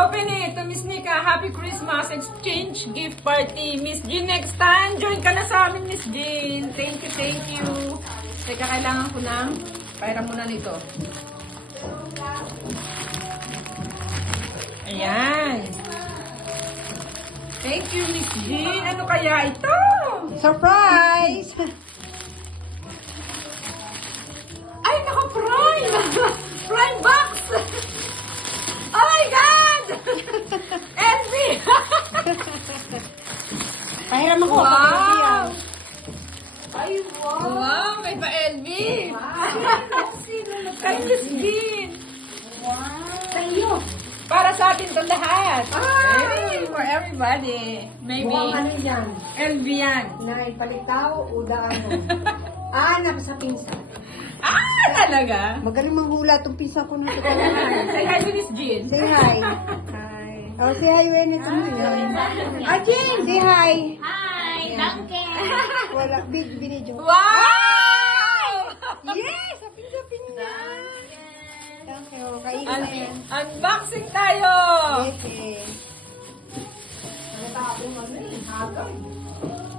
Open it to Miss Nica. Happy Christmas exchange gift party. Miss Jean, next time, join ka na sa amin, Miss Jean. Thank you, thank you. Teka, kailangan ko ng pera muna nito. Ayan. Thank you, Miss Jean. Ano kaya ito? Surprise! Ay, naka-prime! Prime box! Oh my God! Envy! Pahiram ako. Wow! Ay, wow! Wow, may pa-Envy! Kay Miss Jean! Wow! Sa iyo! Para sa atin itong lahat. Ay! For everybody. Maybe. Mukhang ano yan? LV yan. Naipalitaw o daan mo? Sa pinsan. Ah, talaga? Magaling manghula itong pinsan ko nung Say hi to Miss Jean. Say hi. Hi. Oh, say hi, Wenit. Ah, Jean! Say hi. Hi, danke. Wala, binidyo. Wow! Yes! Sapin-sapin na. Thank you. Kain na yan. Unboxing tayo! Okay.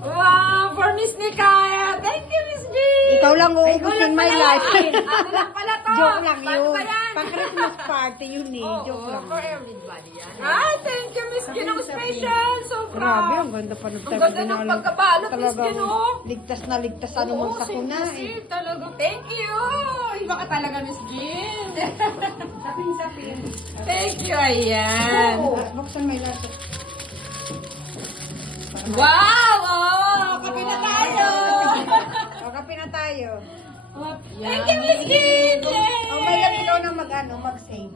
Wow! For Miss Nica! Thank you, Miss Jean! Ikaw lang uubusin my life. Ano lang pala to? Joke lang Paano yun. ba yan? Pang Christmas party yun eh. Oo, Joke lang. for everybody yan. Ay, thank you, Miss Jean. Ang special. Sobra. Grabe, ang ganda pa ng Ang ganda ng pagkabalot, Miss Jean, oh. Ligtas na ligtas ano mong sakuna eh. Save talaga. Thank you. Iba ka talaga, Miss Jean. Sapin-sapin. Thank you. Ayan. Buksan my life. Wow! Oh, kape na tayo. O, kape na tayo. Thank you, Miss Jean. O, may ikaw na mag-save.